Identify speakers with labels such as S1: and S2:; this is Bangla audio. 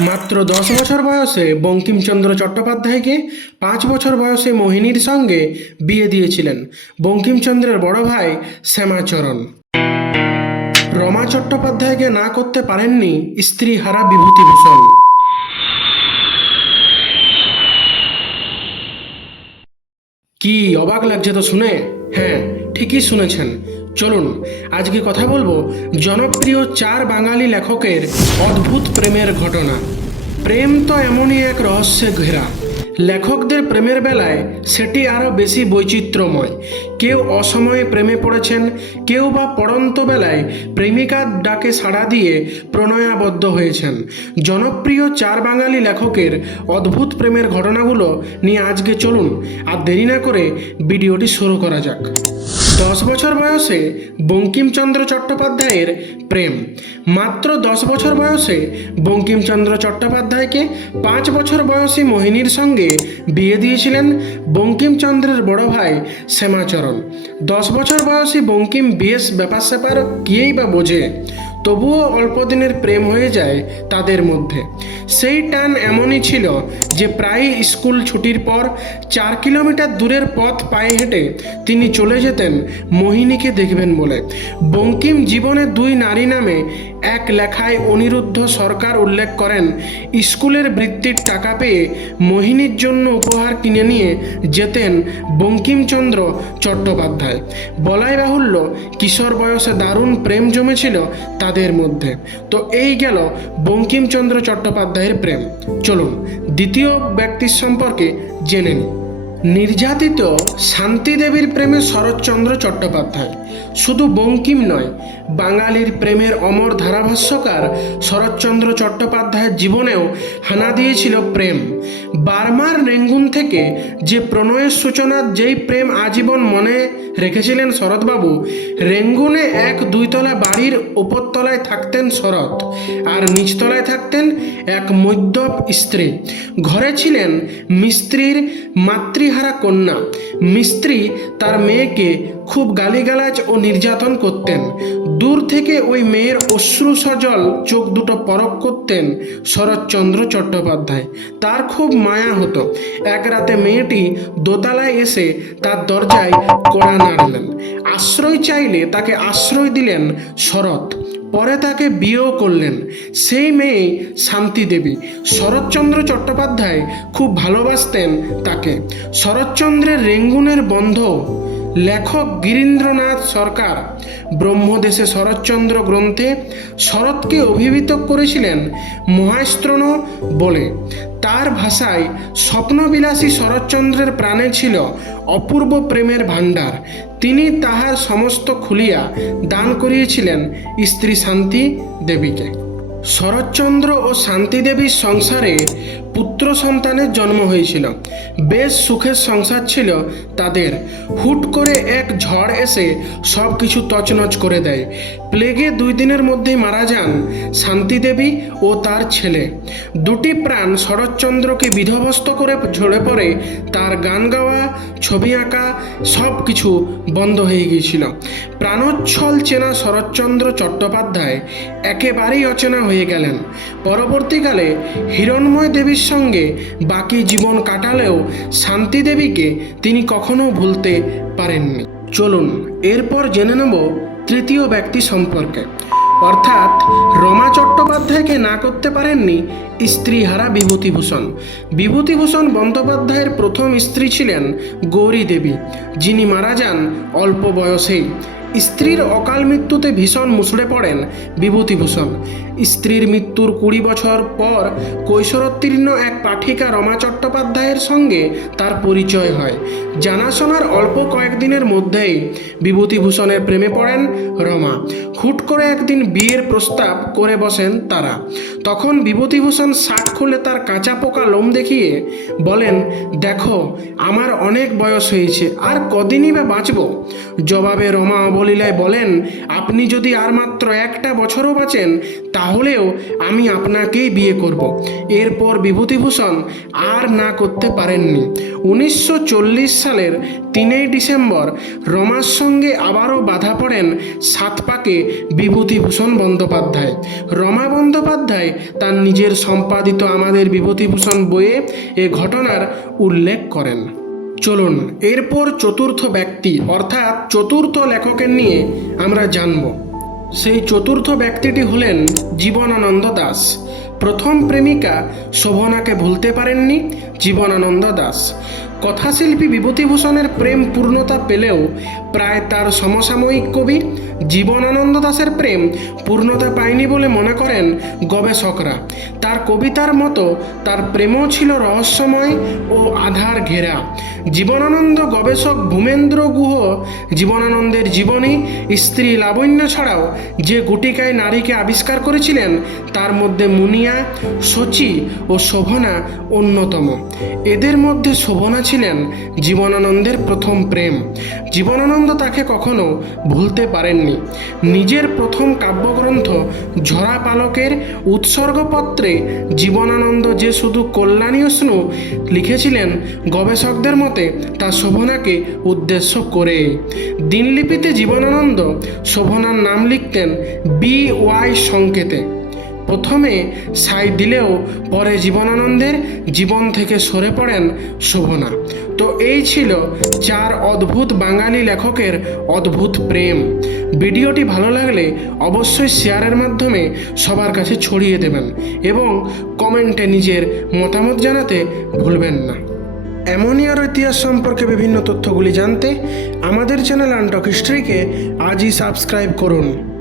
S1: মাত্র দশ বছর বয়সে বঙ্কিমচন্দ্র চট্টোপাধ্যায়কে পাঁচ বছর বয়সে মোহিনীর সঙ্গে বিয়ে দিয়েছিলেন বঙ্কিমচন্দ্রের বড় ভাই শ্যামাচরণ। রমা চট্টোপাধ্যায়কে না করতে পারেননি স্ত্রী হারা বিভূতিভূষণ। কি অবাক লাগছে তো শুনে? হ্যাঁ ঠিকই শুনেছেন। চলুন আজকে কথা বলব? জনপ্রিয় চার বাঙালি লেখকের অদ্ভুত প্রেমের ঘটনা। প্রেম তো এমনই এক রহস্যে ঘেরা। লেখকদের প্রেমের বেলায় সেটি আরও বেশি বৈচিত্র্যময়। কেউ অসময়ে প্রেমে পড়েছেন, কেউ বা পড়ন্ত বেলায় প্রেমিকার ডাকে সাড়া দিয়ে প্রণয়াবদ্ধ হয়েছেন। জনপ্রিয় চার বাঙালি লেখকের অদ্ভুত প্রেমের ঘটনাগুলো নিয়ে আজকে চলুন, আর দেরি না করে ভিডিওটি শুরু করা যাক। দশ বছর বয়সে বঙ্কিমচন্দ্র চট্টোপাধ্যায়ের প্রেম। মাত্র দশ বছর বয়সে বঙ্কিমচন্দ্র চট্টোপাধ্যায়কে পাঁচ বছর বয়সী মোহিনীর সঙ্গে বিয়ে দিয়েছিলেন বঙ্কিমচন্দ্রের বড় ভাই শ্যামাচরণ। দশ বছর বয়সী বঙ্কিম বেশ ব্যাপার স্যাপার কিয়েই বা বোঝে। তবুও অল্প দিনের প্রেম হয়ে যায় তাদের মধ্যে। সেই টান এমনই ছিল যে প্রায় স্কুল ছুটির পর চার কিলোমিটার দূরের পথ পায়ে হেঁটে তিনি চলে যেতেন, মোহিনীকে দেখবেন বলে। বঙ্কিম জীবনে দুই নারী নামে এক লেখায় অনিরুদ্ধ সরকার উল্লেখ করেন, স্কুলের বৃত্তির টাকা পেয়ে মোহিনীর জন্য উপহার কিনে নিয়ে যেতেন বঙ্কিমচন্দ্র চট্টোপাধ্যায়। বলাই বাহুল্য, কিশোর বয়সে দারুণ প্রেম জমেছিল তাদের মধ্যে। তো এই গেল বঙ্কিমচন্দ্র চট্টোপাধ্যায়ের প্রেম। চলুন, দ্বিতীয় ব্যক্তির সম্পর্কে জেনে নিই। নির্যাতিত শান্তিদেবীর প্রেমে শরৎচন্দ্র চট্টোপাধ্যায়। শুধু বঙ্কিম নয়, বাঙালির প্রেমের অমর ধারাভাষ্যকার শরৎচন্দ্র চট্টোপাধ্যায়ের জীবনেও হানা দিয়েছিল প্রেম। বার্মার রেঙ্গুন থেকে যে প্রণয়ের সূচনা, যেই প্রেম আজীবন মনে রেখেছিলেন শরৎবাবু, রেঙ্গুনে এক দুইতলা বাড়ির উপরতলায় থাকতেন শরৎ আর নিচতলায় থাকতেন এক মদ্যপ স্ত্রী। ঘরে ছিলেন মিস্ত্রির মাতৃহারা কন্যা। মিস্ত্রি তার মেয়েকে খুব গালিগালাজ ও নির্যাতন করতেন। দূর থেকে ওই মেয়ের অশ্রু সজল চোখ দুটো পরক করতেন শরৎচন্দ্র চট্টোপাধ্যায়। তার খুব মায়া হতো। এক রাতে মেয়েটি দোতলায় এসে তার দরজায় কড়া নাড়লেন। আশ্রয় চাইলে তাকে আশ্রয় দিলেন শরৎ। পরে তাকে বিয়েও করলেন। সেই মেয়ে শান্তি দেবী। শরৎচন্দ্র চট্টোপাধ্যায় খুব ভালোবাসতেন তাকে। শরৎচন্দ্রের রেঙ্গুনের বন্ধ লেখক গিরীন্দ্রনাথ সরকার ব্রহ্মদেশে শরৎচন্দ্র গ্রন্থে শরৎকে অভিহিত করেছিলেন মহাস্ত্রণ বলে। তার ভাষায় স্বপ্নবিলাসী শরৎচন্দ্রের প্রাণে ছিল অপূর্ব প্রেমের ভাণ্ডার। তিনি তাহার সমস্ত খুলিয়া দান করিয়েছিলেন স্ত্রী শান্তি দেবীকে। শরৎচন্দ্র ও শান্তিদেবীর সংসারে পুত্র সন্তানের জন্ম হয়েছিল। বেশ সুখের সংসার ছিল তাদের। হুট করে এক ঝড় এসে সব কিছু তছনছ করে দেয়। প্লেগে দুই দিনের মধ্যেই মারা যান শান্তিদেবী ও তার ছেলে। দুটি প্রাণ শরৎচন্দ্রকে বিধবস্ত করে ঝরে পড়ে, তার গান গাওয়া, ছবি আঁকা সব কিছু বন্ধ হয়ে গিয়েছিল। প্রাণোচ্ছল চেনা শরৎচন্দ্র চট্টোপাধ্যায় একেবারেই অচেনা হয়ে গেলেন। পরবর্তীকালে হিরণময় দেবীর সঙ্গে বাকি জীবন কাটালেও শান্তি দেবীকে তিনি কখনো ভুলতে পারেননি। চলুন, এরপর জেনে নেব তৃতীয় ব্যক্তি সম্পর্কে। অর্থাৎ রমা চট্টোপাধ্যায়কে না করতে পারেননি স্ত্রীহারা বিভূতিভূষণ। বিভূতিভূষণ বন্দ্যোপাধ্যায়ের প্রথম স্ত্রী ছিলেন গৌরী দেবী, যিনি মারা যান অল্প বয়সেই। স্ত্রীর অকাল মৃত্যুতে ভীষণ মুষড়ে পড়েন বিভূতিভূষণ। স্ত্রীর মৃত্যুর কুড়ি বছর পর কৈশোরোত্তীর্ণ এক পাঠিকা রমা চট্টোপাধ্যায়ের সঙ্গে তার পরিচয় হয়। জানাশোনার অল্প কয়েকদিনের মধ্যেই বিভূতিভূষণের প্রেমে পড়েন রমা। হুট করে একদিন বিয়ের প্রস্তাব করে বসেন তারা। তখন বিভূতিভূষণ শার্ট খুলে তার কাঁচা পোকা লোম দেখিয়ে বলেন, দেখো, আমার অনেক বয়স হয়েছে, আর কদিনই বা বাঁচব? জবাবে রমা অবলে রামলীলায় বলেন, আপনি যদি আর মাত্র একটা বছরও বাঁচেন, তাহলেও আমি আপনাকেই বিয়ে করব। এরপর বিভূতিভূষণ আর না করতে পারেননি। উনিশশো চল্লিশ সালের তিনই ডিসেম্বর রমার সঙ্গে আবারও বাধা পড়েন সাতপাকে বিভূতিভূষণ বন্দ্যোপাধ্যায়। রমা বন্দ্যোপাধ্যায় তার নিজের সম্পাদিত আমাদের বিভূতিভূষণ বইয়ে এ ঘটনার উল্লেখ করেন। চলুন, এরপর চতুর্থ ব্যক্তি, অর্থাৎ চতুর্থ লেখকের নিয়ে আমরা জানব। সেই চতুর্থ ব্যক্তিটি হলেন জীবনানন্দ দাস। প্রথম প্রেমিকা শোভনাকে ভুলতে পারেননি জীবনানন্দ দাস। কথাশিল্পী বিভূতিভূষণের প্রেম পূর্ণতা পেলেও প্রায় তার সমসাময়িক কবি জীবনানন্দ দাশের প্রেম পূর্ণতা পায়নি বলে মনে করেন গবেষকরা। তার কবিতার মতো তার প্রেমও ছিল রহস্যময় ও আধার ঘেরা। জীবনানন্দ গবেষক ভূমেন্দ্র গুহ জীবনানন্দের জীবনী স্ত্রী লাবণ্য ছাড়াও যে গুটিকায় নারীকে আবিষ্কার করেছিলেন তার মধ্যে মুনিয়া সচি ও শোভনা অন্যতম। এদের মধ্যে শোভনা ছিলেন জীবনানন্দের প্রথম প্রেম। জীবনানন্দ তাকে কখনো ভুলতে পারেননি। নিজের প্রথম কাব্যগ্রন্থ ঝরা পালকের উৎসর্গপত্রে জীবনানন্দ যে শুধু কল্যাণীয় স্নু লিখেছিলেন, গবেষকদের মতে তা শোভনাকে উদ্দেশ্য করে। দিনলিপিতে জীবনানন্দ শোভনার নাম লিখতেন বি ওয়াই সংকেতে। প্রথমে সাই দিলেও পরে জীবনানন্দের জীবন থেকে সরে পড়েন শোভনা। তো এই ছিল চার অদ্ভুত বাঙালি লেখকের অদ্ভুত প্রেম। ভিডিওটি ভালো লাগলে অবশ্যই শেয়ারের মাধ্যমে সবার কাছে ছড়িয়ে দেবেন এবং কমেন্টে নিজের মতামত জানাতে ভুলবেন না। এমনই ইতিহাস সম্পর্কে বিভিন্ন তথ্যগুলি জানতে আমাদের চ্যানেল আনটক হিস্ট্রিকে আজই সাবস্ক্রাইব করুন।